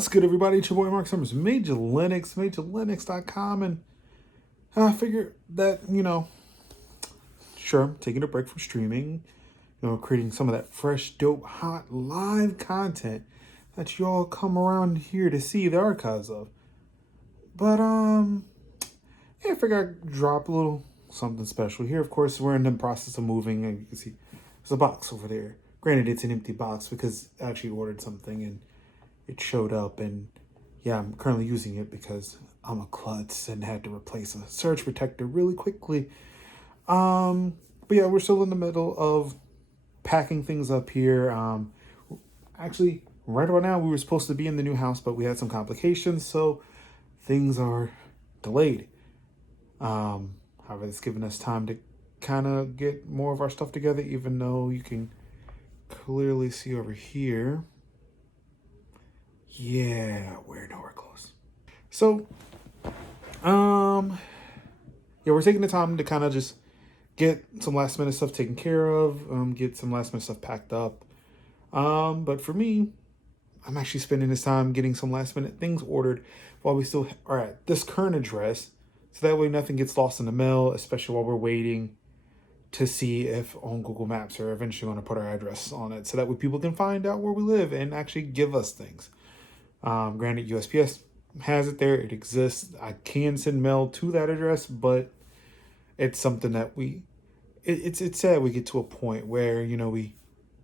What's good, everybody? It's your boy Mark Summers, Major Linux, MajorLinux.com, and I figured that, sure, I'm taking a break from streaming, creating some of that fresh, dope, hot, live content that you all come around here to see the archives of. But, yeah, I figured I'd drop a little something special here. Of course, we're in the process of moving, and you can see there's a box over there. Granted, it's an empty box because I actually ordered something and it showed up, and yeah, I'm currently using it because I'm a klutz and had to replace a surge protector really quickly. But yeah, we're still in the middle of packing things up here. Actually, right about now, we were supposed to be in the new house, but we had some complications, so things are delayed. However, it's given us time to kind of get more of our stuff together, even though you can clearly see over here. Yeah, we're nowhere close. So, yeah, we're taking the time to kind of just get some last minute stuff taken care of, get some last minute stuff packed up. But for me, I'm actually spending this time getting some last minute things ordered while we still are at this current address, so that way nothing gets lost in the mail, especially while we're waiting to see if on Google Maps are eventually going to put our address on it, so that way people can find out where we live and actually give us things. Granted, USPS has it there. It exists. I can send mail to that address, but it's something that it's sad we get to a point where, we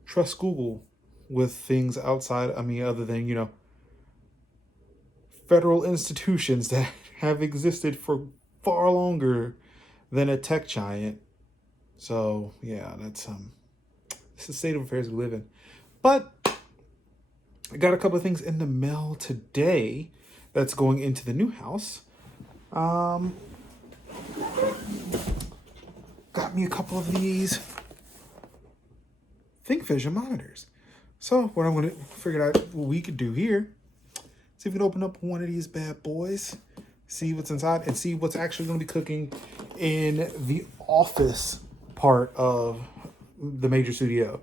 trust Google with things outside, other than, federal institutions that have existed for far longer than a tech giant. So, yeah, it's the state of affairs we live in. But I got a couple of things in the mail today that's going into the new house. Got me a couple of these ThinkVision monitors. So what I'm going to figure out what we could do here, see if we can open up one of these bad boys, see what's inside, and see what's actually going to be cooking in the office part of the Major Studio.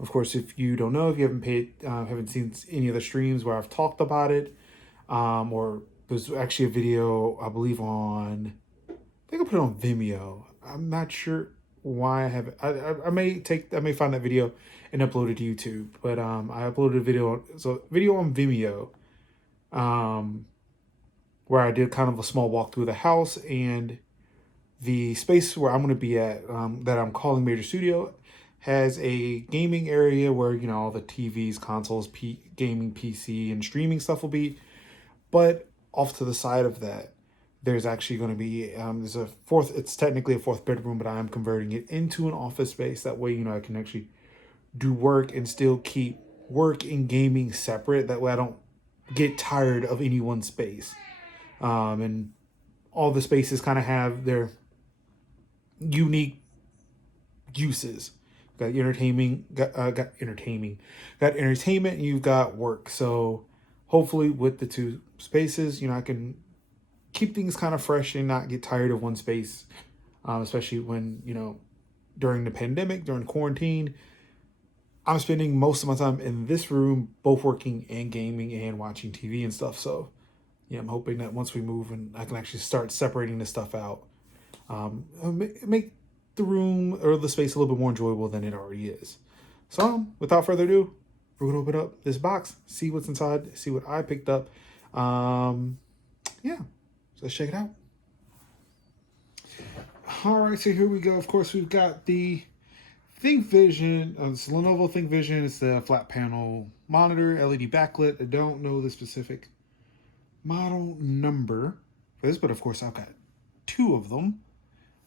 Of course, if you don't know, if you haven't seen any of the streams where I've talked about it, or there's actually a video, I believe I think I put it on Vimeo. I'm not sure why I haven't. I may find that video and upload it to YouTube. But I uploaded a video on Vimeo, where I did kind of a small walk through the house and the space where I'm going to be at, that I'm calling Major Studio, has a gaming area where, all the TVs, consoles, gaming PC, and streaming stuff will be. But off to the side of that, there's actually going to be, it's technically a fourth bedroom, but I am converting it into an office space. That way, I can actually do work and still keep work and gaming separate. That way I don't get tired of any one space. And all the spaces kind of have their unique uses. Got entertainment, and you've got work. So hopefully with the two spaces, I can keep things kind of fresh and not get tired of one space, especially when, during the pandemic, during quarantine, I'm spending most of my time in this room, both working and gaming and watching TV and stuff. So yeah, I'm hoping that once we move and I can actually start separating this stuff out, make the room or the space a little bit more enjoyable than it already is. So without further ado, we're gonna open up this box, see what's inside, see what I picked up. Yeah, so let's check it out. All right, so here we go. Of course, we've got the ThinkVision. It's Lenovo ThinkVision. It's the flat panel monitor, LED backlit. I don't know the specific model number for this, but of course I've got two of them.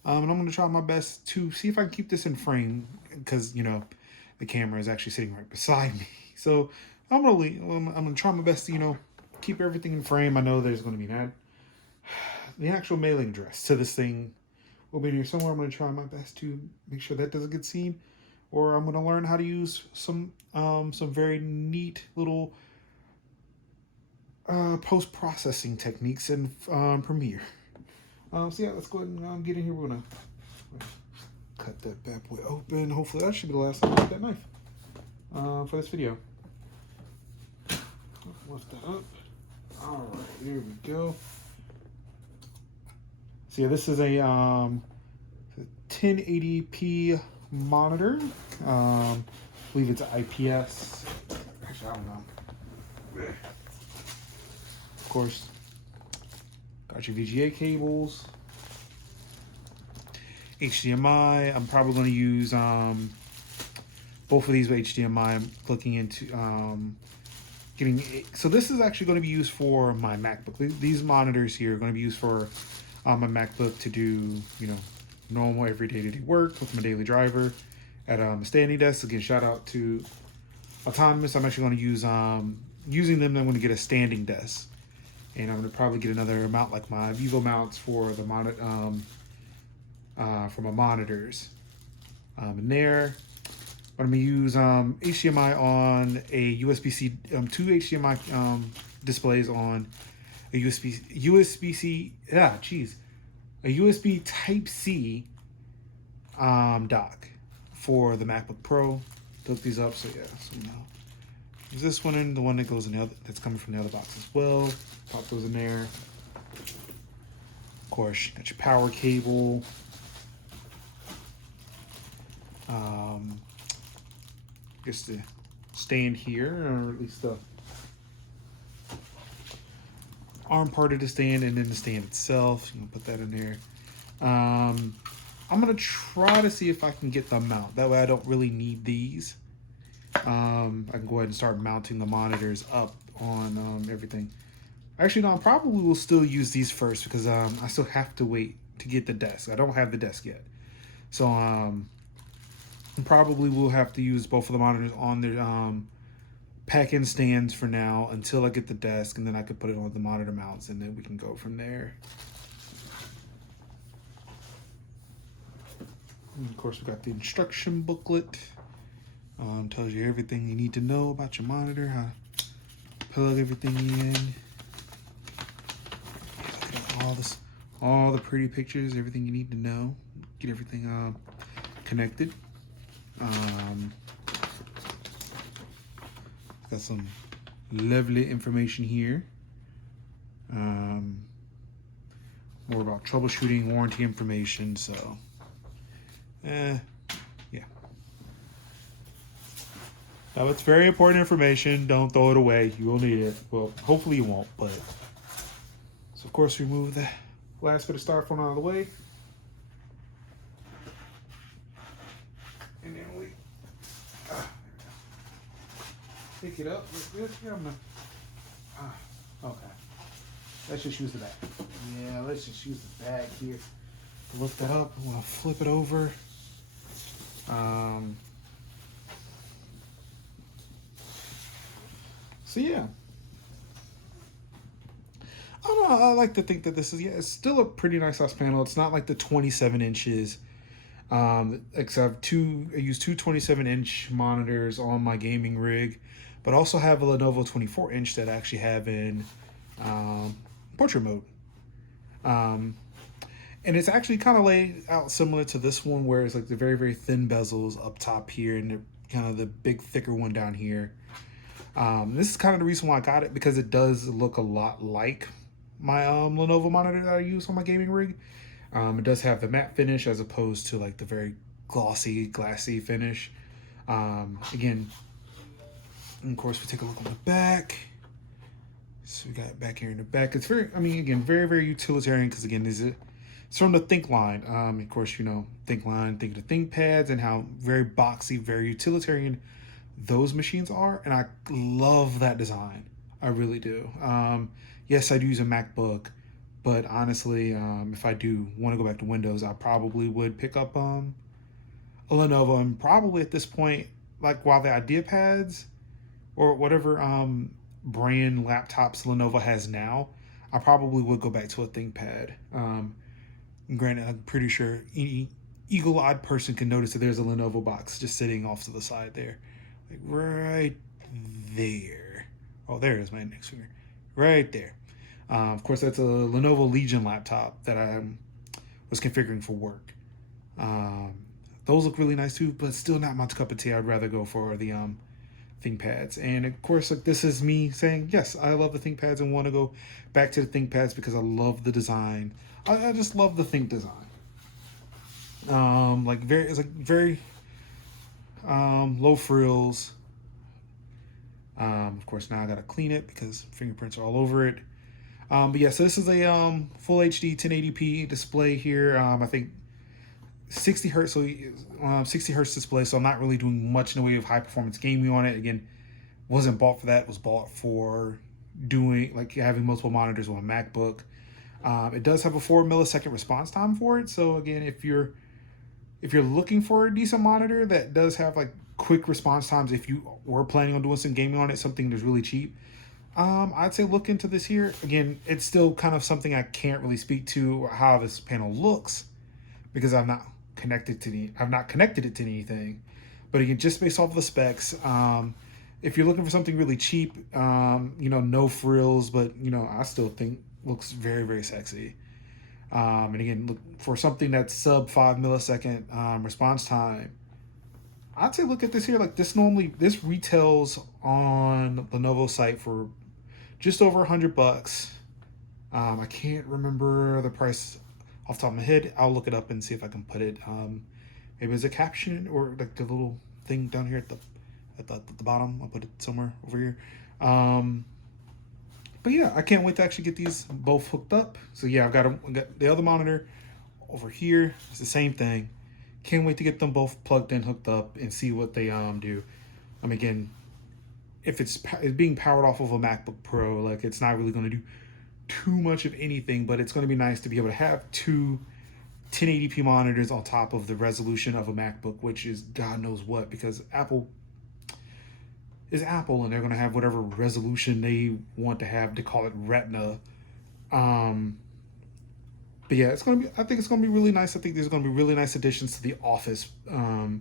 And I'm going to try my best to see if I can keep this in frame, because, the camera is actually sitting right beside me. So I'm going to try my best to, keep everything in frame. I know there's going to be the actual mailing address to this thing will be here somewhere. I'm going to try my best to make sure that doesn't get seen, or I'm going to learn how to use some very neat little post-processing techniques in Premiere. So yeah, let's go ahead and get in here. We're gonna cut that bad boy open. Hopefully that should be the last time I use that knife for this video. Lift that up. All right, here we go. So yeah, this is a 1080p monitor. I believe it's IPS. Actually, I don't know. Of course, got your VGA cables, HDMI. I'm probably going to use both of these with HDMI. I'm looking into getting. So this is actually going to be used for my MacBook. These monitors here are going to be used for my MacBook to do, you know, normal everyday to do work with my daily driver at a standing desk. Again, shout out to Autonomous. I'm actually going to use using them. I'm going to get a standing desk, and I'm going to probably get another mount like my Vivo mounts for the for my monitors. And there, I'm going to use HDMI on a USB-C, two HDMI displays on a USB-C, a USB Type-C dock for the MacBook Pro. Hook these up, so yeah, so now use this one and the one that goes in the other, that's coming from the other box as well. Pop those in there. Of course, got your power cable. Just the stand here, or at least the arm part of the stand, and then the stand itself. You can put that in there. I'm gonna try to see if I can get the mount. That way I don't really need these. I can go ahead and start mounting the monitors up on everything. Actually, no, I probably will still use these first because I still have to wait to get the desk. I don't have the desk yet. So probably will have to use both of the monitors on their pack-in stands for now until I get the desk, and then I could put it on the monitor mounts, and then we can go from there. And of course, we got the instruction booklet. Tells you everything you need to know about your monitor, how to plug everything in. Look at all the pretty pictures, everything you need to know. Get everything connected. Got some lovely information here. More about troubleshooting, warranty information. So, yeah. Now, it's very important information. Don't throw it away. You will need it. Well, hopefully you won't. But so, of course, remove the last bit of styrofoam out of the way. And then we pick it up real good. Okay. Let's just use the bag. Yeah, let's just use the bag here. Lift that up. I want to flip it over. So yeah. I don't know. I like to think that this is, it's still a pretty nice size panel. It's not like the 27 inches. Except I use two 27-inch monitors on my gaming rig, but also have a Lenovo 24-inch that I actually have in portrait mode. And it's actually kind of laid out similar to this one, where it's like the very, very thin bezels up top here, and kind of the big, thicker one down here. This is kind of the reason why I got it, because it does look a lot like my Lenovo monitor that I use on my gaming rig. It does have the matte finish as opposed to like the very glossy, glassy finish. Again, and of course, we take a look on the back. So we got it back here in the back. It's very, again, very, very utilitarian, because again, it's from the Think line. Of course, you know, Think line, think of the ThinkPads and how very boxy, very utilitarian those machines are. And I love that design. I really do. Yes, I do use a MacBook. But honestly, if I do want to go back to Windows, I probably would pick up a Lenovo, and probably at this point, like while the IdeaPads or whatever brand laptops Lenovo has now, I probably would go back to a ThinkPad. Granted, I'm pretty sure any eagle-eyed person can notice that there's a Lenovo box just sitting off to the side there, like right there. Oh, there is my index finger, right there. Of course, that's a Lenovo Legion laptop that I was configuring for work. Those look really nice too, but still not my cup of tea. I'd rather go for the ThinkPads. And of course, like, this is me saying, yes, I love the ThinkPads and want to go back to the ThinkPads because I love the design. I just love the Think design. It's like very low frills. Of course, now I gotta clean it because fingerprints are all over it. But yeah, so this is a full HD 1080p display here. I think 60 hertz, so 60 hertz display. So I'm not really doing much in the way of high performance gaming on it. Again, wasn't bought for that. It was bought for doing like having multiple monitors on a MacBook. It does have a 4 millisecond response time for it. So again, if you're looking for a decent monitor that does have like quick response times, if you were planning on doing some gaming on it, something that's really cheap, I'd say look into this here. Again, it's still kind of something I can't really speak to how this panel looks because I've not connected it to anything. But again, just based off of the specs, if you're looking for something really cheap, no frills, but I still think looks very, very sexy. And again, look for something that's sub 5 millisecond response time. I'd say look at this here. Like this retails on Lenovo site for just over $100. I can't remember the price off the top of my head. I'll look it up and see if I can put it. Maybe as a caption or like the little thing down here at the bottom. I'll put it somewhere over here. But yeah, I can't wait to actually get these both hooked up. So yeah, I got the other monitor over here. It's the same thing. Can't wait to get them both plugged in, hooked up, and see what they do. Again, if it's being powered off of a MacBook Pro, like it's not really going to do too much of anything, but it's going to be nice to be able to have two 1080p monitors on top of the resolution of a MacBook, which is God knows what, because Apple is Apple and they're going to have whatever resolution they want to have. They call it Retina. But yeah, I think it's going to be really nice. I think there's going to be really nice additions to the office. So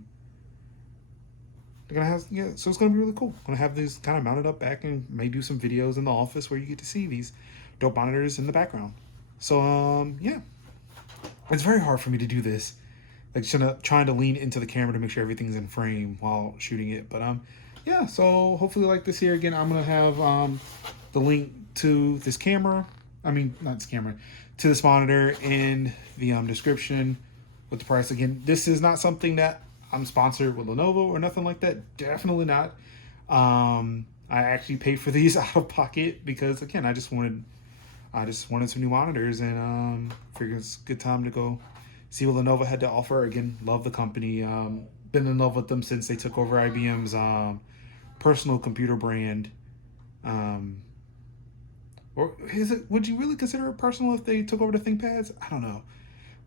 it's going to be really cool. I'm going to have these kind of mounted up back and may do some videos in the office where you get to see these dope monitors in the background. So yeah, it's very hard for me to do this, like trying to lean into the camera to make sure everything's in frame while shooting it. But yeah, so hopefully like this here. Again, I'm gonna have the link to this camera. Not this camera, to this monitor in the description with the price. Again, this is not something that I'm sponsored with Lenovo or nothing like that. Definitely not. I actually paid for these out of pocket because again, I just wanted some new monitors and figured it's a good time to go see what Lenovo had to offer. Again, love the company. Been in love with them since they took over IBM's personal computer brand. Or would you really consider it personal if they took over the ThinkPads? I don't know.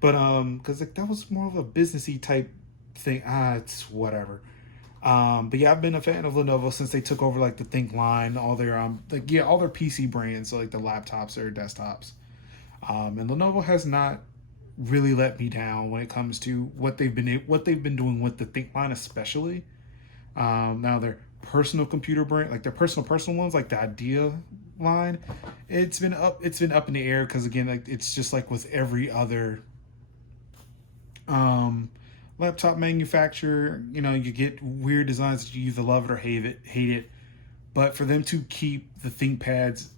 But because that was more of a businessy type thing. It's whatever. But yeah, I've been a fan of Lenovo since they took over like the Think line, all their all their PC brands, so like the laptops or desktops. And Lenovo has not really let me down when it comes to what they've been doing with the Think line, especially. Now their personal computer brand, like their personal ones, like the Idea line, it's been up in the air because again, like it's just like with every other laptop manufacturer, you get weird designs that you either love it or hate it. But for them to keep the ThinkPads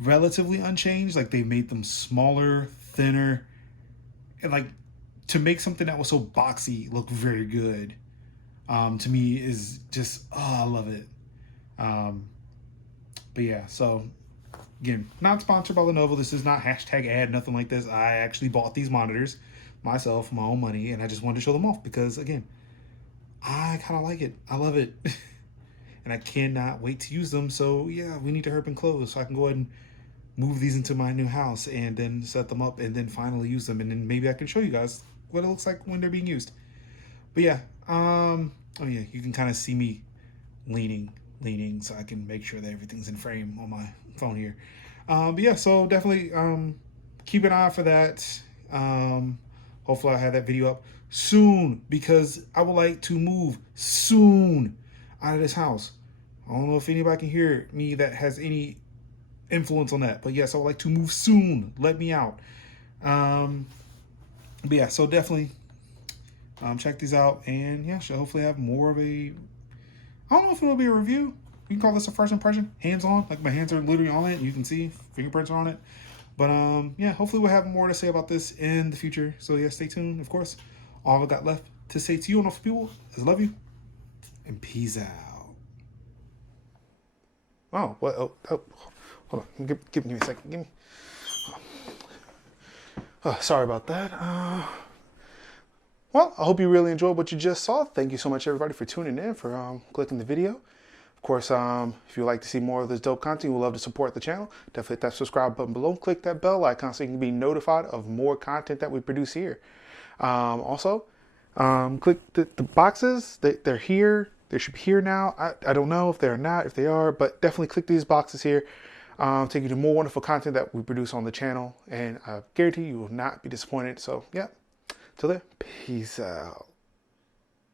relatively unchanged, like they made them smaller, thinner, and like to make something that was so boxy look very good, to me is just, I love it. But yeah, so again, not sponsored by Lenovo. This is not hashtag ad, nothing like this. I actually bought these monitors myself, my own money, and I just wanted to show them off because again, I kind of like it. I love it. And I cannot wait to use them. So yeah, we need to hurry up and close so I can go ahead and move these into my new house and then set them up and then finally use them. And then maybe I can show you guys what it looks like when they're being used. But yeah, oh yeah, you can kind of see me leaning so I can make sure that everything's in frame on my phone here. But yeah, so definitely keep an eye out for that. Hopefully I'll have that video up soon because I would like to move soon out of this house. I don't know if anybody can hear me that has any influence on that, but yes, I would like to move soon. Let me out. But yeah, so definitely check these out, and yeah, should hopefully have more of a I don't know if it'll be a review. You can call this a first impression, hands-on. Like my hands are literally on it. You can see fingerprints are on it. But yeah, hopefully we'll have more to say about this in the future. So yeah, stay tuned. Of course, all I've got left to say to you and all people is I love you and peace out. Oh, what? Oh, hold on. Give me a second. Give me. Oh, sorry about that. Well, I hope you really enjoyed what you just saw. Thank you so much, everybody, for tuning in, for clicking the video. Of course, if you'd like to see more of this dope content, we'd love to support the channel. Definitely hit that subscribe button below. Click that bell icon so you can be notified of more content that we produce here. Also, click the boxes. They're here. They should be here now. I don't know if they're not, if they are, but definitely click these boxes here. Take you to more wonderful content that we produce on the channel. And I guarantee you will not be disappointed. So, yeah. Till then, peace out.